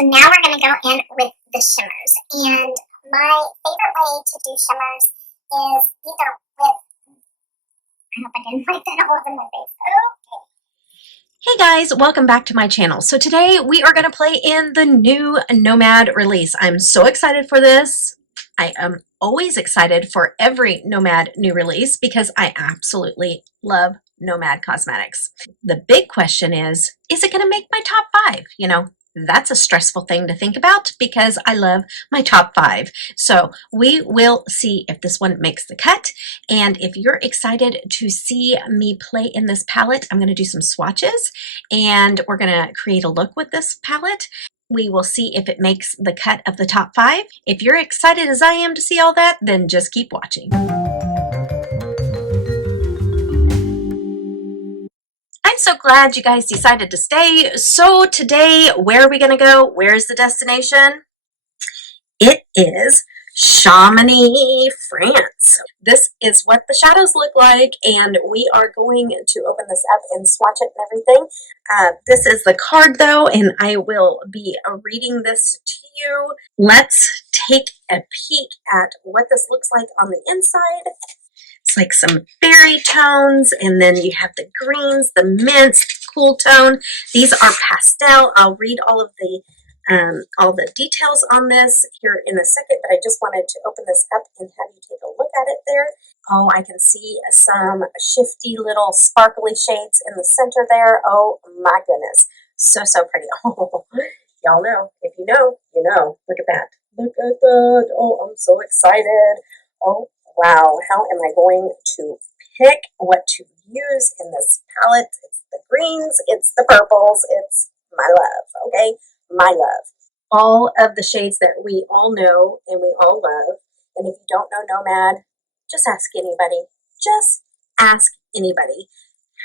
So now we're going to go in with the shimmers. And my favorite way to do shimmers is either with, I hope I didn't write that all over my face. Okay. Hey guys, welcome back to my channel. So today we are going to play in the new NOMAD release. I'm so excited for this. I am always excited for every NOMAD new release because I absolutely love NOMAD cosmetics. The big question is it going to make my top 5? You know, that's a stressful thing to think about because I love my top 5. So we will see if this one makes the cut. And if you're excited to see me play in this palette, I'm going to do some swatches and we're going to create a look with this palette. We will see if it makes the cut of the top 5. If you're excited as I am to see all that, then just keep watching. I'm so glad you guys decided to stay. So today, where are we going to go? Where's the destination? It is Chamonix, France. This is what the shadows look like, and we are going to open this up and swatch it and everything. This is the card though, and I will be reading this to you. Let's take a peek at what this looks like on the inside. It's like some berry tones, and then you have the greens, the mints, cool tone. These are pastel. I'll read all the details on this here in a second, but I just wanted to open this up and have you take a look at it there. Oh, I can see some shifty little sparkly shades in the center there. Oh my goodness. So pretty. Oh, y'all know. If you know, you know. Look at that. Look at that. Oh, I'm so excited. Oh, wow. How am I going to pick what to use in this palette? It's the greens, it's the purples, it's my love, okay? My love. All of the shades that we all know and we all love. And if you don't know NOMAD, just ask anybody. Just ask anybody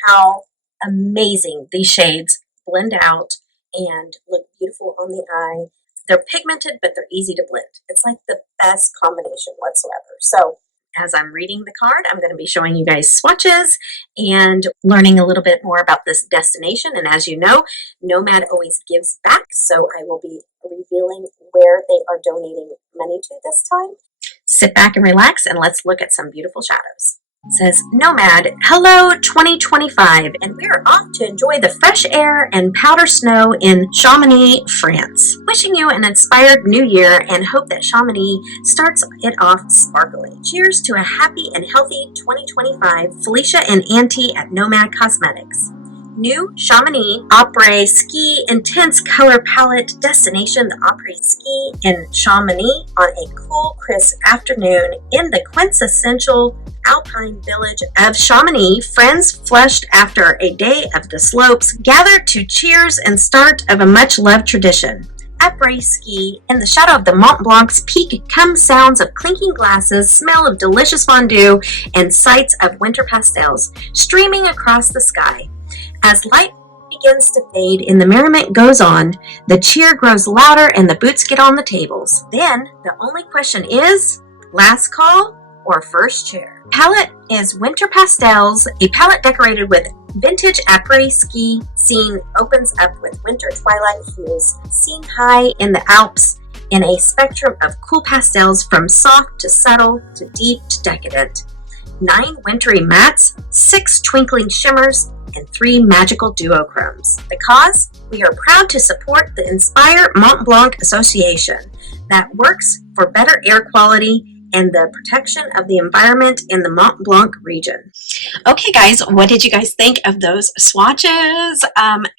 how amazing these shades blend out and look beautiful on the eye. They're pigmented, but they're easy to blend. It's like the best combination whatsoever. So as I'm reading the card, I'm going to be showing you guys swatches and learning a little bit more about this destination. And as you know, NOMAD always gives back, so I will be revealing where they are donating money to this time. Sit back and relax, and let's look at some beautiful shadows. It says, NOMAD, hello 2025, and we are off to enjoy the fresh air and powder snow in Chamonix, France. Wishing you an inspired new year and hope that Chamonix starts it off sparkly. Cheers to a happy and healthy 2025, Felicia and Auntie at NOMAD Cosmetics. New Chamonix Après-Ski intense color palette destination, the Après-Ski in Chamonix on a cool, crisp afternoon in the quintessential alpine village of Chamonix. Friends flushed after a day of the slopes gathered to cheers and start of a much-loved tradition. Après-Ski, in the shadow of the Mont Blanc's peak come sounds of clinking glasses, smell of delicious fondue, and sights of winter pastels streaming across the sky. As light begins to fade and the merriment goes on, the cheer grows louder and the boots get on the tables. Then, the only question is, last call or first chair? Palette is Winter Pastels, a palette decorated with vintage Après-Ski. Scene opens up with winter twilight hues, seen high in the Alps in a spectrum of cool pastels from soft to subtle to deep to decadent. 9 wintry mattes, 6 twinkling shimmers, and 3 magical duochromes. The cause? We are proud to support the Inspire Mont Blanc Association that works for better air quality and the protection of the environment in the Mont Blanc region. Okay guys, what did you guys think of those swatches?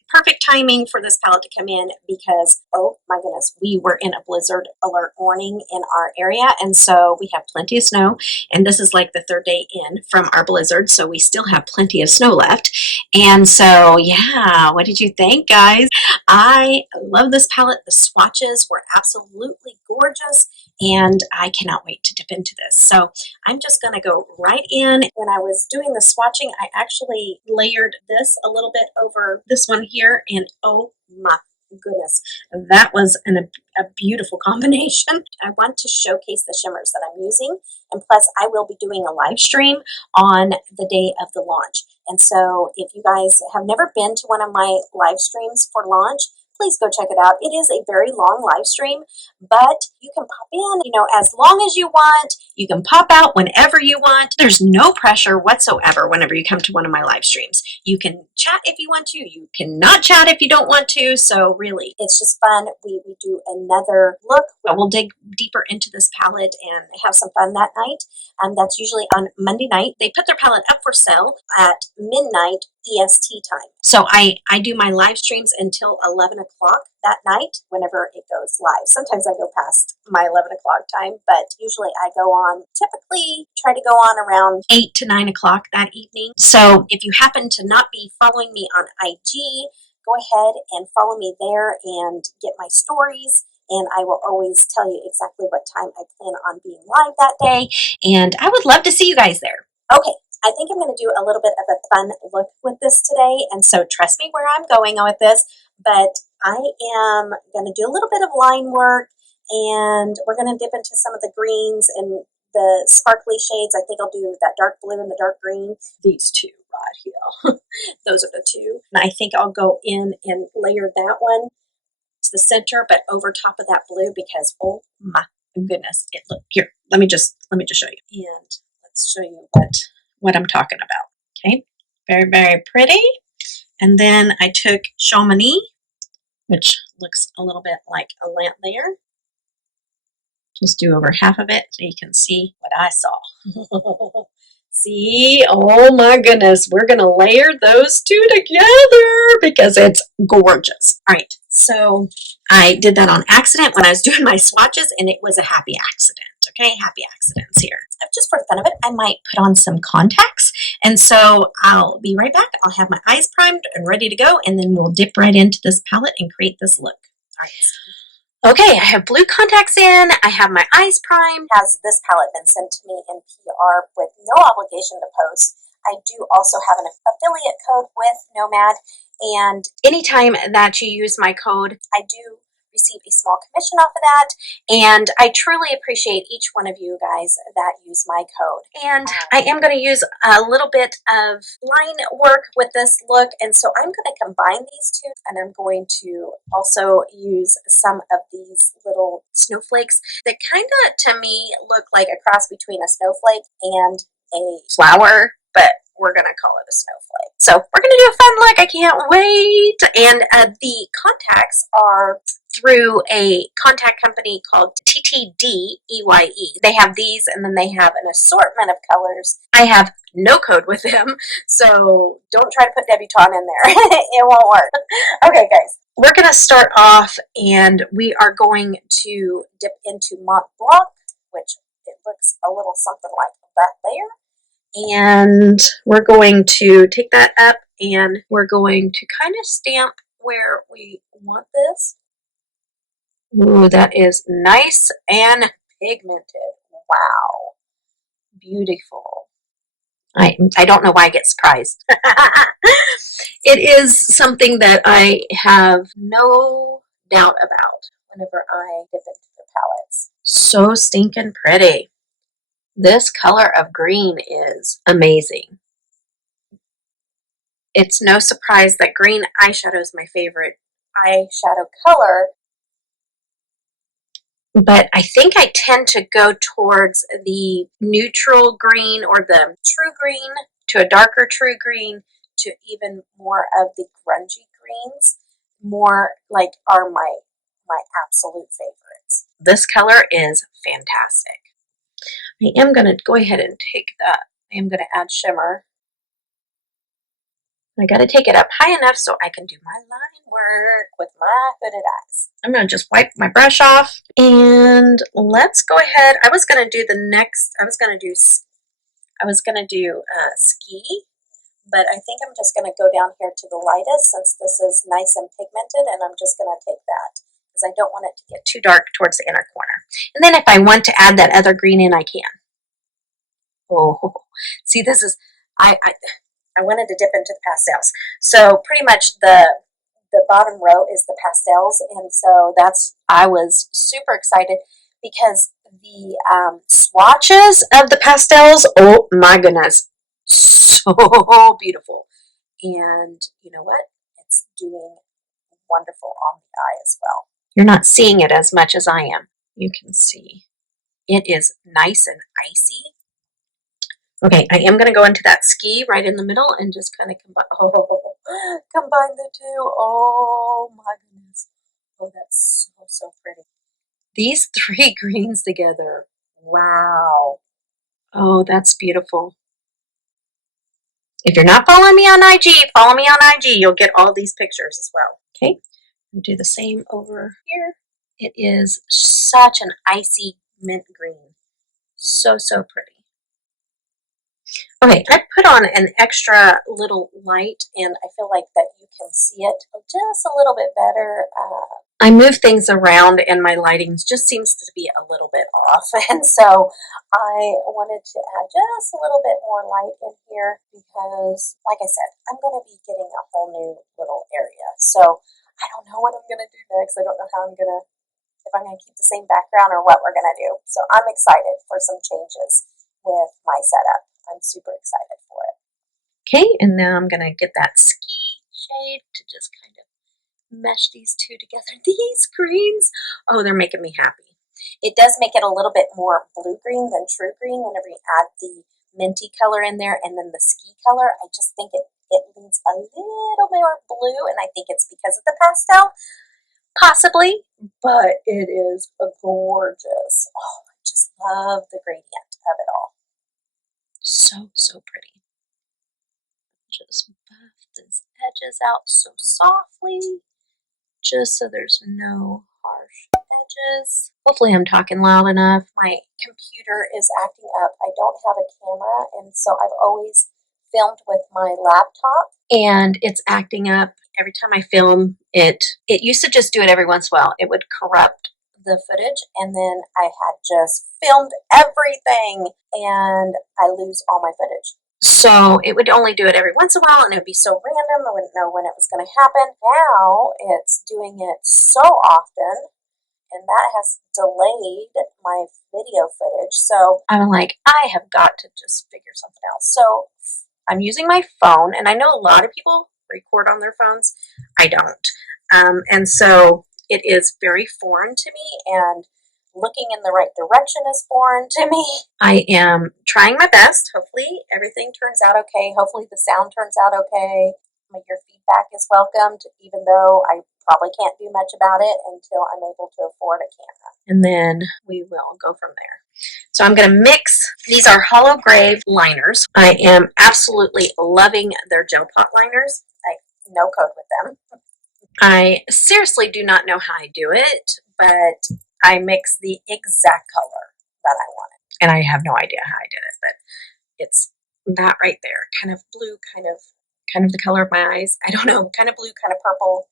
Perfect timing for this palette to come in because, oh my goodness, we were in a blizzard alert warning in our area, and so we have plenty of snow, and this is like the 3rd day in from our blizzard, so we still have plenty of snow left. And so yeah, what did you think, guys? I love this palette. The swatches were absolutely gorgeous, and I cannot wait to dip into this. So I'm just going to go right in. When I was doing the swatching, I actually layered this a little bit over this one here, and oh my goodness, that was a beautiful combination. I want to showcase the shimmers that I'm using, and plus I will be doing a live stream on the day of the launch. And so if you guys have never been to one of my live streams for launch, please go check it out. It is a very long live stream, but you can pop in, you know, as long as you want. You can pop out whenever you want. There's no pressure whatsoever whenever you come to one of my live streams. You can chat if you want to. You cannot chat if you don't want to. So really, it's just fun. We do another look. We'll dig deeper into this palette and have some fun that night. That's usually on Monday night. They put their palette up for sale at midnight EST time. So I do my live streams until 11 o'clock that night whenever it goes live. Sometimes I go past my 11 o'clock time, but usually I go on, typically try to go on around 8 to 9 o'clock that evening. So if you happen to not be following me on IG, go ahead and follow me there and get my stories. And I will always tell you exactly what time I plan on being live that day. And I would love to see you guys there. Okay, I think I'm going to do a little bit of a fun look with this today. And so trust me where I'm going with this. But I am going to do a little bit of line work. And we're going to dip into some of the greens and the sparkly shades. I think I'll do that dark blue and the dark green. These two right here. Those are the two. And I think I'll go in and layer that one. The center, but over top of that blue, because oh my goodness, it look here. Let me just show you, and let's show you what I'm talking about. Okay, very, very pretty. And then I took Chamonix, which looks a little bit like a lamp layer. Just do over half of it so you can see what I saw. See, oh my goodness, we're gonna layer those two together because it's gorgeous. All right, so I did that on accident when I was doing my swatches, and it was a happy accident. Okay, happy accidents here. Just for the fun of it, I might put on some contacts, and so I'll be right back. I'll have my eyes primed and ready to go, and then we'll dip right into this palette and create this look. All right. Okay, I have blue contacts in, I have my eyes primed. Has this palette been sent to me in PR with no obligation to post? I do also have an affiliate code with NOMAD, and anytime that you use my code, I do receive a small commission off of that, and I truly appreciate each one of you guys that use my code. And I am going to use a little bit of line work with this look, and so I'm going to combine these two, and I'm going to also use some of these little snowflakes that kind of, to me, look like a cross between a snowflake and a flower, but we're going to call it a snowflake. So we're going to do a fun look. I can't wait. And the contacts are through a contact company called TTDEYE. They have these, and then they have an assortment of colors. I have no code with them, so don't try to put Debutawn in there. It won't work. Okay, guys. We're going to start off, and we are going to dip into Mont Blanc, which it looks a little something like that there. And we're going to take that up, and we're going to kind of stamp where we want this. Ooh, that is nice and pigmented. Wow. Beautiful. I don't know why I get surprised. It is something that I have no doubt about whenever I dip into the palettes. So stinking pretty. This color of green is amazing. It's no surprise that green eyeshadow is my favorite eyeshadow color, but I think I tend to go towards the neutral green or the true green to a darker true green to even more of the grungy greens, more like are my absolute favorites. This color is fantastic. I am going to go ahead and take that. I am going to add shimmer. I got to take it up high enough so I can do my line work with my hooded eyes. I'm going to just wipe my brush off, and let's go ahead. I was going to do ski, but I think I'm just going to go down here to the lightest since this is nice and pigmented, and I'm just going to take that because I don't want it to get too dark towards the inner corner. And then if I want to add that other green in, I can. Oh, see, this is, I wanted to dip into the pastels. So pretty much the bottom row is the pastels, and so I was super excited because the swatches of the pastels, oh my goodness, so beautiful. And you know what? It's doing wonderful on the eye as well. You're not seeing it as much as I am. You can see it is nice and icy. Okay, I am going to go into that ski right in the middle and just kind of combine the two. Oh my goodness. Oh, that's so, so pretty. These three greens together. Wow. Oh, that's beautiful. If you're not following me on IG, follow me on IG. You'll get all these pictures as well. Okay, I'll do the same over here. It is such an icy mint green. So, so pretty. Okay, I put on an extra little light, and I feel like that you can see it just a little bit better. I move things around, and my lighting just seems to be a little bit off, and so I wanted to add just a little bit more light in here because, like I said, I'm going to be getting a whole new little area. So I don't know what I'm going to do next. I don't know how I'm going to, if I'm going to keep the same background or what we're going to do. So I'm excited for some changes with my setup. I'm super excited for it. Okay, and now I'm going to get that ski shade to just kind of mesh these two together. These greens, oh, they're making me happy. It does make it a little bit more blue-green than true green whenever you add the minty color in there and then the ski color. I just think it leaves a little more blue, and I think it's because of the pastel, possibly, but it is gorgeous. Oh, I just love the gradient of it all. So, so pretty. Just buff these edges out so softly, just so there's no harsh edges. Hopefully I'm talking loud enough. My computer is acting up. I don't have a camera, and so I've always filmed with my laptop, and it's acting up. Every time I film it used to just do it every once in a while. It would corrupt the footage, and then I had just filmed everything, and I lose all my footage. So it would only do it every once in a while, and it would be so random. I wouldn't know when it was going to happen. Now it's doing it so often, and that has delayed my video footage. So I'm like, I have got to just figure something else. So I'm using my phone, and I know a lot of people record on their phones. I don't. And so it is very foreign to me, and looking in the right direction is foreign to me. I am trying my best. Hopefully everything turns out okay. Hopefully the sound turns out okay. Your feedback is welcomed, even though I probably can't do much about it until I'm able to afford a camera. And then we will go from there. So I'm going to mix. These are hollow grave liners. I am absolutely loving their gel pot liners. I no code with them. I seriously do not know how I do it, but I mix the exact color that I wanted. And I have no idea how I did it, but it's that right there. Kind of blue, kind of the color of my eyes. I don't know, kind of blue, kind of purple,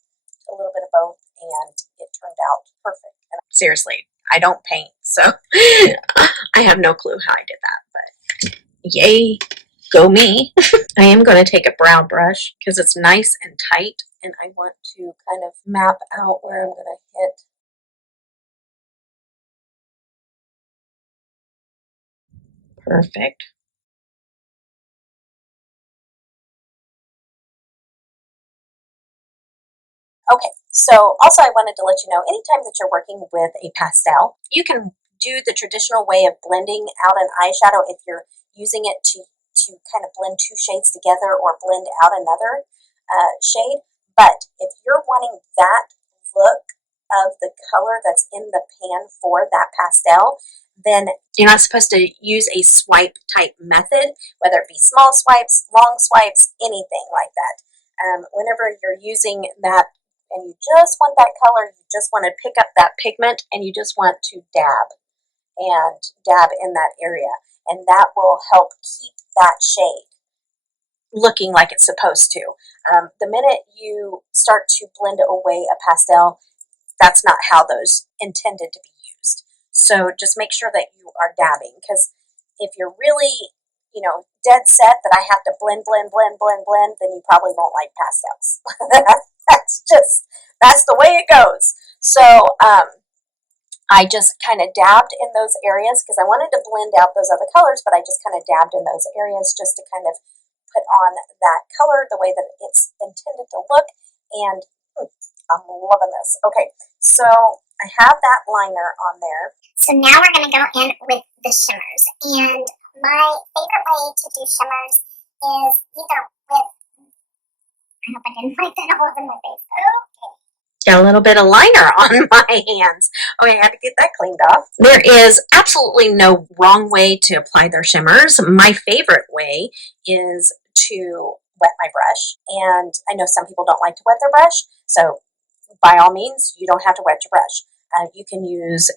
a little bit of both, and it turned out perfect. And seriously, I don't paint, so I have no clue how I did that, but yay, go me. I am going to take a brow brush because it's nice and tight, and I want to kind of map out where I'm going to hit. Perfect. Okay, so also I wanted to let you know, anytime that you're working with a pastel, you can do the traditional way of blending out an eyeshadow if you're using it to kind of blend two shades together or blend out another shade. But if you're wanting that look of the color that's in the pan for that pastel, then you're not supposed to use a swipe type method, whether it be small swipes, long swipes, anything like that. Whenever you're using that and you just want that color, you just want to pick up that pigment, and you just want to dab in that area, and that will help keep that shade looking like it's supposed to. The minute you start to blend away a pastel, that's not how those intended to be used. So just make sure that you are dabbing, because if you're really, dead set that I have to blend, then you probably won't like pastels. That's the way it goes. So I just kind of dabbed in those areas because I wanted to blend out those other colors, but I just kind of dabbed in those areas just to kind of put on that color the way that it's intended to look. And I'm loving this. Okay, so I have that liner on there. So now we're going to go in with the shimmers. And my favorite way to do shimmers is either with, I hope I didn't wipe that all over my face. Okay. Got a little bit of liner on my hands. Okay, I had to get that cleaned off. There is absolutely no wrong way to apply their shimmers. My favorite way is to wet my brush. And I know some people don't like to wet their brush, so by all means, you don't have to wet your brush. You can use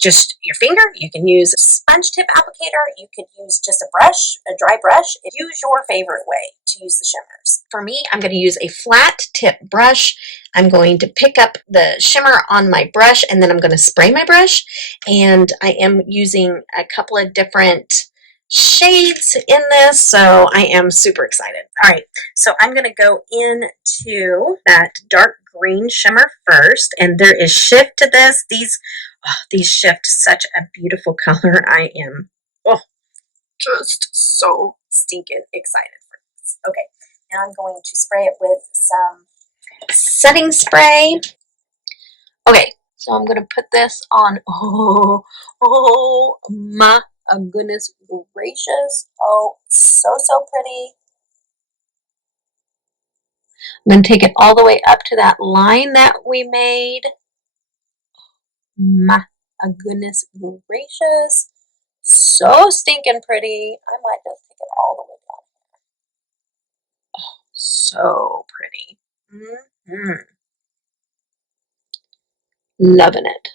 just your finger. You can use a sponge tip applicator. You could use just a brush, a dry brush. Use your favorite way to use the shimmers. For me, I'm going to use a flat tip brush. I'm going to pick up the shimmer on my brush, and then I'm going to spray my brush. And I am using a couple of different shades in this, so I am super excited. All right, so I'm going to go into that dark green shimmer first, and there is shift to this. These shift such a beautiful color. I am just so stinking excited for this. Okay, now I'm going to spray it with some setting spray. Okay, so I'm going to put this on. Oh my goodness gracious. Oh, so pretty. I'm going to take it all the way up to that line that we made. My goodness gracious. So stinking pretty. I might just take it all the way down. Oh, so pretty. Loving it.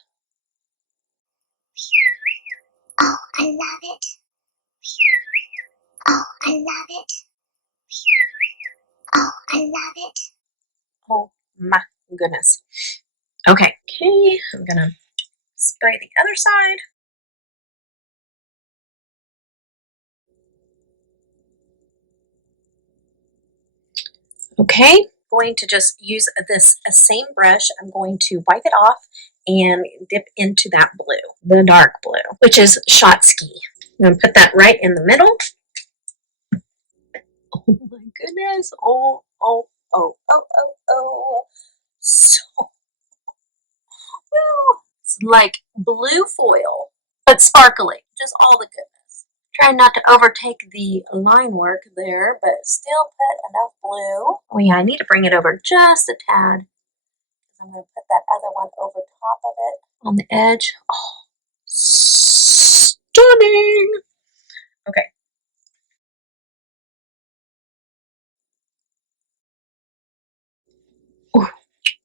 Oh, I love it. Oh, I love it. Oh, I love it. Oh my goodness. Okay, I'm going to spray the other side. Okay, going to just use this same brush. I'm going to wipe it off and dip into that blue, the dark blue, which is APRES-SKI. I'm going to put that right in the middle. Oh my goodness. Oh. So, well, it's like blue foil, but sparkly. Just all the goodness. Trying not to overtake the line work there, but still put enough blue. Oh yeah, I need to bring it over just a tad. I'm going to put that other one over top of it on the edge. Oh, stunning. Okay. Ooh,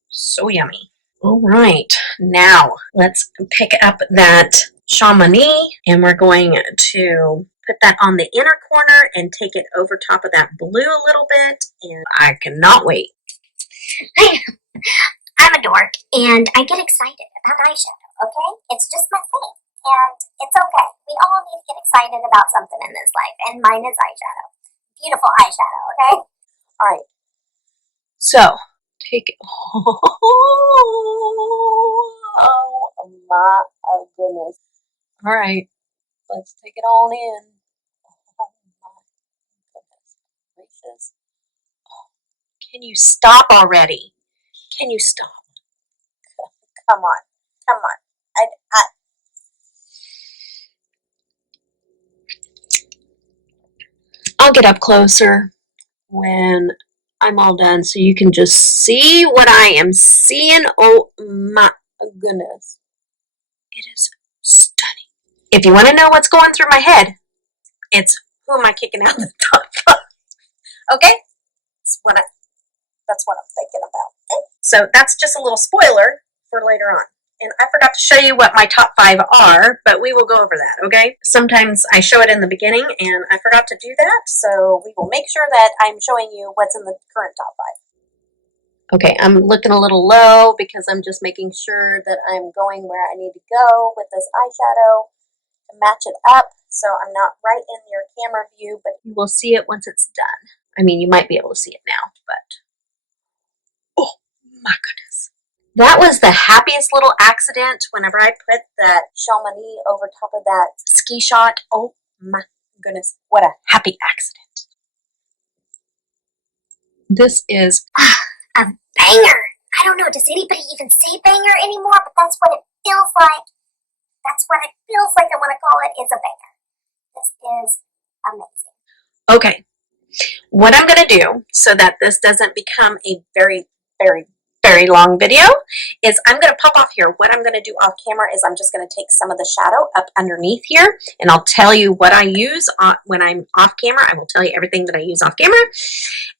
so yummy. All right, now let's pick up that Chamonix, and we're going to put that on the inner corner and take it over top of that blue a little bit, and I cannot wait. I'm a dork, and I get excited about eyeshadow, okay? It's just my thing, and it's okay. We all need to get excited about something in this life, and mine is eyeshadow. Beautiful eyeshadow, okay? All right, so take it. Oh my goodness. All right, let's take it all in. Oh my goodness gracious. Oh, can you stop already? Can you stop? Come on. I'll get up closer when I'm all done so you can just see what I am seeing. Oh my goodness. It is stunning. If you want to know what's going through my head, it's who am I kicking out the top five? Okay? That's what I'm thinking about. Okay? So that's just a little spoiler for later on. And I forgot to show you what my top 5 are, but we will go over that, okay? Sometimes I show it in the beginning, and I forgot to do that, so we will make sure that I'm showing you what's in the current top 5. Okay, I'm looking a little low because I'm just making sure that I'm going where I need to go with this eyeshadow to match it up, so I'm not right in your camera view, but you will see it once it's done. I mean, you might be able to see it now, but oh my goodness. That was the happiest little accident whenever I put that Chamonix over top of that ski shot. Oh my goodness, what a happy accident. This is a banger. I don't know, does anybody even say banger anymore? But that's what it feels like. That's what it feels like. I want to call it is a banger. This is amazing. Okay, what I'm going to do so that this doesn't become a very, very, very long video is I'm going to pop off here. What I'm going to do off camera is I'm just going to take some of the shadow up underneath here, and I'll tell you what I use when I'm off camera. I will tell you everything that I use off camera.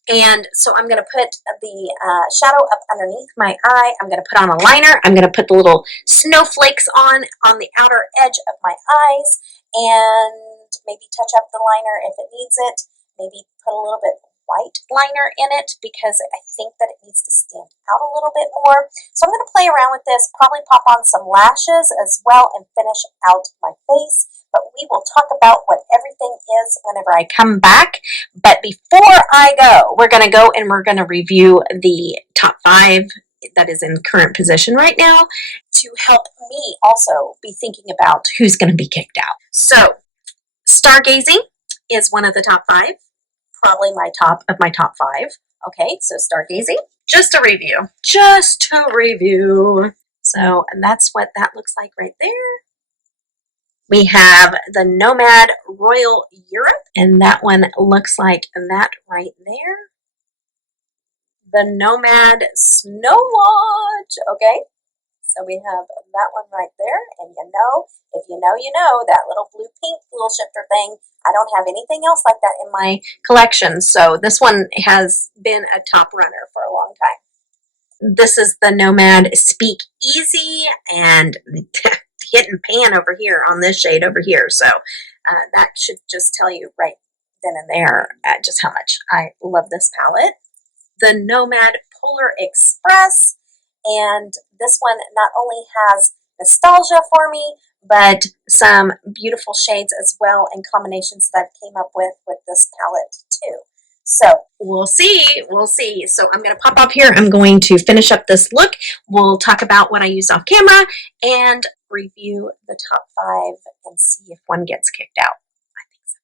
And so I'm going to put the shadow up underneath my eye. I'm going to put on a liner. I'm going to put the little snowflakes on the outer edge of my eyes, and maybe touch up the liner if it needs it. Maybe put a little bit white liner in it because I think that it needs to stand out a little bit more. So I'm going to play around with this, probably pop on some lashes as well, and finish out my face. But we will talk about what everything is whenever I come back. But before I go, we're going to go and we're going to review the top 5 that is in current position right now to help me also be thinking about who's going to be kicked out. So stargazing is one of the top 5. Probably my top of my top 5. Okay, so stargazing. Just a review. So, and that's what that looks like right there. We have the NOMAD Royal Europe, and that one looks like that right there. The NOMAD Snow Lodge. Okay, so we have that one right there, and if you know, that little blue pink little shifter thing, I don't have anything else like that in my collection, so this one has been a top runner for a long time. This is the NOMAD Speak Easy, and hit and pan over here on this shade over here, so that should just tell you right then and there just how much I love this palette. The NOMAD Polar Express, and this one not only has nostalgia for me, but some beautiful shades as well, and combinations that I've came up with this palette too. So we'll see. So I'm going to pop up here. I'm going to finish up this look. We'll talk about what I used off camera and review the top 5 and see if one gets kicked out. I think so.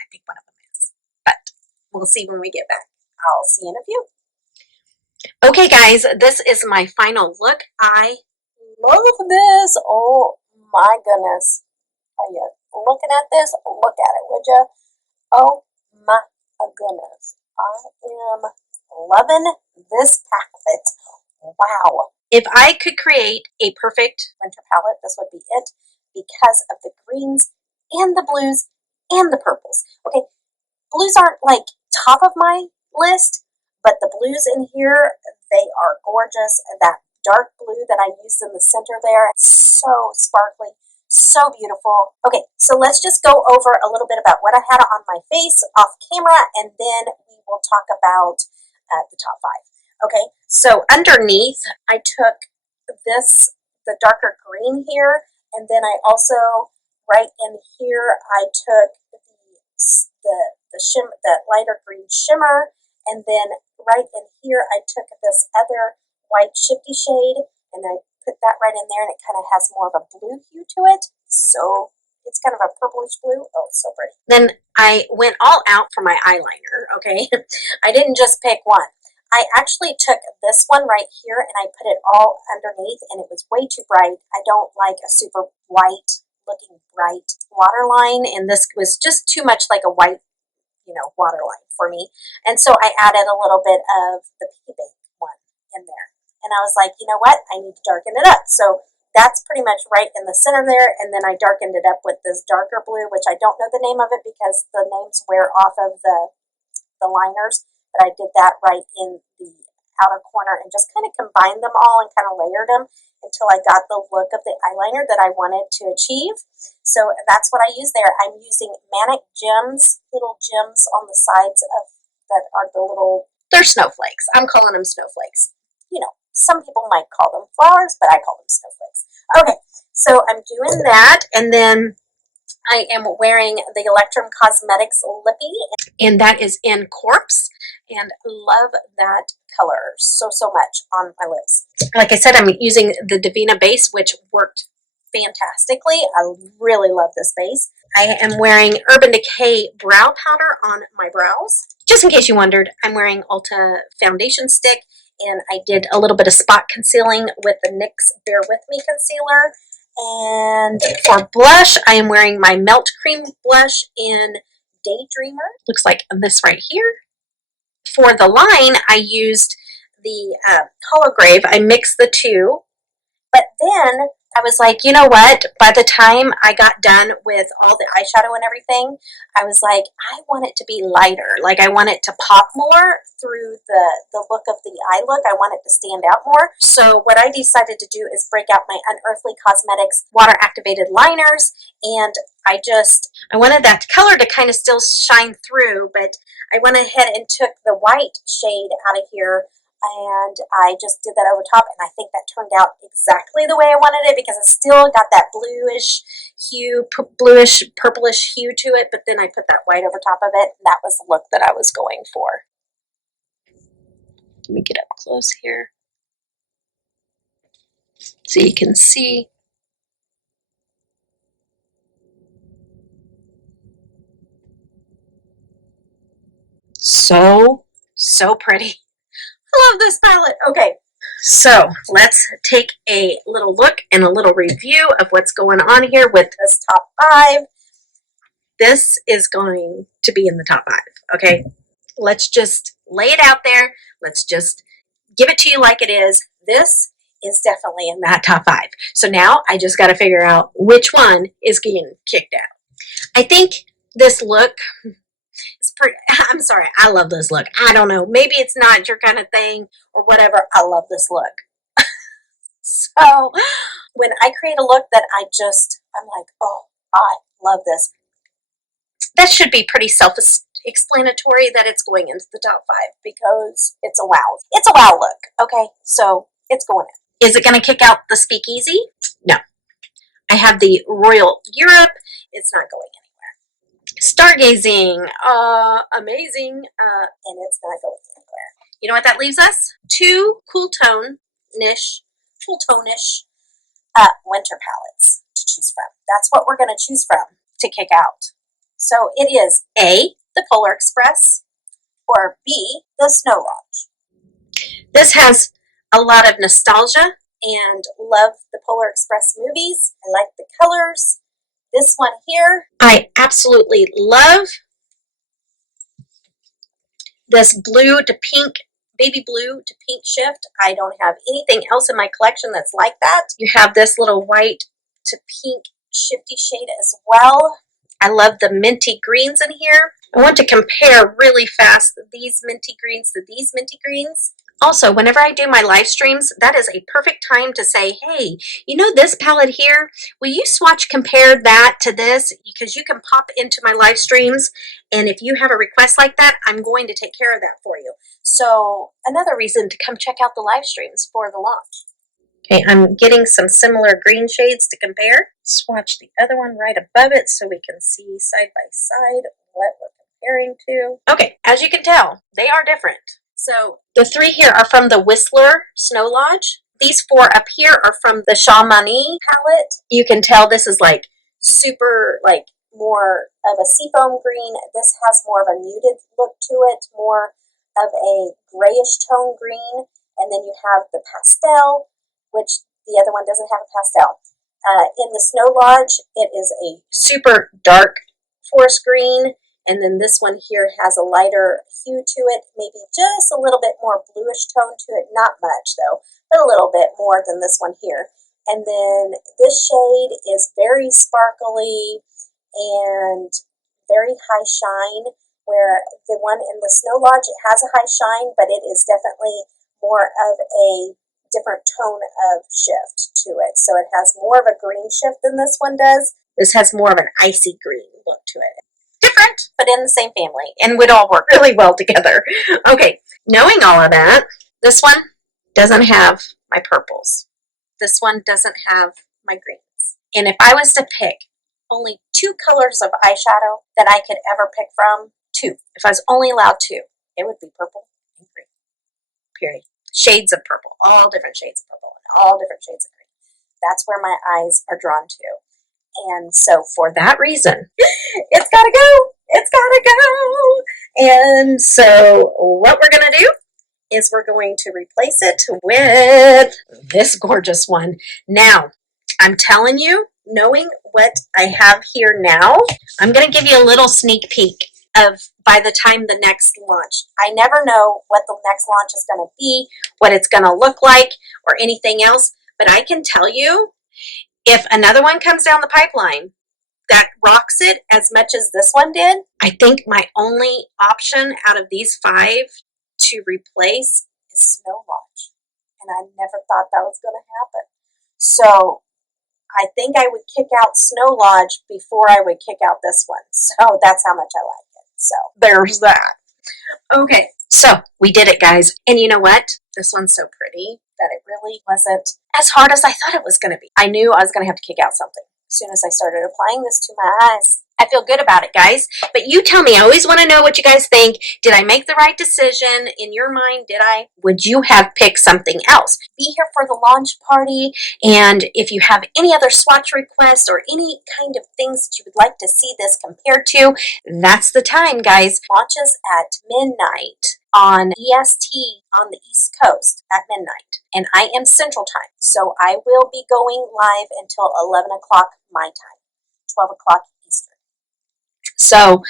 I think one of them is. But we'll see when we get back. I'll see you in a few. Okay, guys, this is my final look. I love this. Oh my goodness. Are you looking at this? Look at it, would you? Oh my goodness. I am loving this palette. Wow. If I could create a perfect winter palette, this would be it, because of the greens and the blues and the purples. Okay, blues aren't like top of my list, but the blues in here, they are gorgeous. That dark blue that I used in the center there, so sparkly, so beautiful. Okay, so let's just go over a little bit about what I had on my face off camera, and then we will talk about the top 5. Okay, so underneath, I took the darker green here, and then I also, right in here, I took the lighter green shimmer, and then right in here, I took this other white shifty shade, and I put that right in there, and it kind of has more of a blue hue to it. So it's kind of a purplish blue. Oh, so pretty. Then I went all out for my eyeliner, okay? I didn't just pick one. I actually took this one right here, and I put it all underneath, and it was way too bright. I don't like a super white looking bright waterline, and this was just too much like a white, waterline for me. And so I added a little bit of the pea bank one in there. And I was like, you know what? I need to darken it up. So that's pretty much right in the center there. And then I darkened it up with this darker blue, which I don't know the name of it because the names wear off of the liners. But I did that right in the outer corner and just kind of combined them all and kind of layered them until I got the look of the eyeliner that I wanted to achieve. So that's what I use there. I'm using Manic Gems, little gems on the sides of that are the little, they're snowflakes. I'm calling them snowflakes. Some people might call them flowers, but I call them snowflakes. Okay, so I'm doing that, and then I am wearing the Electrum Cosmetics Lippy, and that is in Corpse, and love that color so much on my lips. Like I said, I'm using the Divina base, which worked fantastically. I really love this base. I am wearing Urban Decay brow powder on my brows. Just in case you wondered, I'm wearing Ulta foundation stick, and I did a little bit of spot concealing with the NYX Bear With Me concealer. And for blush, I am wearing my Melt Cream blush in Daydreamer. Looks like this right here. For the line, I used the Holograve. I mixed the two, but then I was like, you know what? By the time I got done with all the eyeshadow and everything, I was like, I want it to be lighter. Like, I want it to pop more through the look of the eye look. I want it to stand out more. So what I decided to do is break out my Unearthly Cosmetics water activated liners, and I wanted that color to kind of still shine through, but I went ahead and took the white shade out of here, and I just did that over top, and I think that turned out exactly the way I wanted it, because it still got that bluish hue, bluish purplish hue to it, but then I put that white over top of it, and that was the look that I was going for. Let me get up close here so you can see. So pretty. I love this palette. Okay, so let's take a little look and a little review of what's going on here with this top 5. This is going to be in the top 5, okay? Let's just lay it out there. Let's just give it to you like it is. This is definitely in that top 5. So now I just got to figure out which one is getting kicked out. I think this look is pretty, I'm sorry, I love this look. I don't know, maybe it's not your kind of thing or whatever. I love this look. So when I create a look that I'm like, oh, I love this, that should be pretty self-explanatory that it's going into the top 5, because it's a wow. It's a wow look, okay? So it's going in. Is it going to kick out the Speakeasy? No. I have the Royal Europe. It's not going anywhere. Stargazing, amazing, and it's not going anywhere. You know what that leaves us? 2 cool tone-ish winter palettes to choose from. That's what we're going to choose from to kick out. So it is A, the Polar Express, or B, the Snow Lodge. This has a lot of nostalgia, and love the Polar Express movies. I like the colors. This one here, I absolutely love. This blue to pink, baby blue to pink shift. I don't have anything else in my collection that's like that. You have this little white to pink shifty shade as well. I love the minty greens in here. I want to compare really fast these minty greens to these minty greens. Also, whenever I do my live streams, that is a perfect time to say, hey, you know this palette here? Will you swatch compare that to this? Because you can pop into my live streams, and if you have a request like that, I'm going to take care of that for you. So another reason to come check out the live streams for the launch. Okay, I'm getting some similar green shades to compare. Swatch the other one right above it so we can see side by side what we're comparing to. Okay, as you can tell, they are different. So the 3 here are from the Whistler Snow Lodge. These 4 up here are from the Chamonix palette. You can tell this is like super, like more of a seafoam green. This has more of a muted look to it, more of a grayish tone green. And then you have the pastel, which the other one doesn't have a pastel. In the Snow Lodge, it is a super dark forest green. And then this one here has a lighter hue to it, maybe just a little bit more bluish tone to it. Not much though, but a little bit more than this one here. And then this shade is very sparkly and very high shine, where the one in the Snow Lodge, it has a high shine, but it is definitely more of a different tone of shift to it. So it has more of a green shift than this one does. This has more of an icy green look to it. Different, but in the same family, and would all work really well together. Okay, knowing all of that, this one doesn't have my purples. This one doesn't have my greens. And if I was to pick only 2 colors of eyeshadow that I could ever pick from, 2. If I was only allowed 2, it would be purple and green. Period. Shades of purple, all different shades of purple, and all different shades of green. That's where my eyes are drawn to. And so for that reason, it's gotta go. It's gotta go. And so what we're gonna do is we're going to replace it with this gorgeous one. Now, I'm telling you, knowing what I have here now, I'm going to give you a little sneak peek of by the time the next launch. I never know what the next launch is going to be, what it's going to look like, or anything else, but I can tell you, if another one comes down the pipeline that rocks it as much as this one did, I think my only option out of these 5 to replace is Snow Lodge. And I never thought that was going to happen. So I think I would kick out Snow Lodge before I would kick out this one. So that's how much I like it. So there's that. Okay, so we did it, guys. And you know what? This one's so pretty that it really wasn't as hard as I thought it was going to be. I knew I was going to have to kick out something as soon as I started applying this to my eyes. I feel good about it, guys. But you tell me. I always want to know what you guys think. Did I make the right decision? In your mind, did I? Would you have picked something else? Be here for the launch party. And if you have any other swatch requests or any kind of things that you would like to see this compared to, that's the time, guys. Launches at midnight on EST on the East Coast at midnight. And I am Central Time. So I will be going live until 11 o'clock my time, 12 o'clock Eastern. So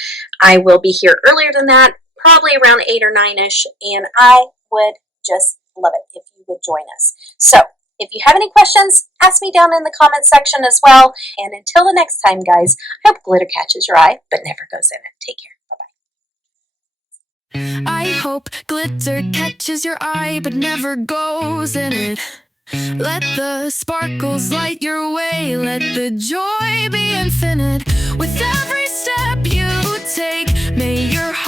I will be here earlier than that, probably around 8 or 9-ish, and I would just love it if you would join us. So if you have any questions, ask me down in the comment section as well. And until the next time, guys, I hope glitter catches your eye, but never goes in it. Take care. Bye-bye. I hope glitter catches your eye, but never goes in it. Let the sparkles light your way, let the joy be infinite. With every step you take, may your heart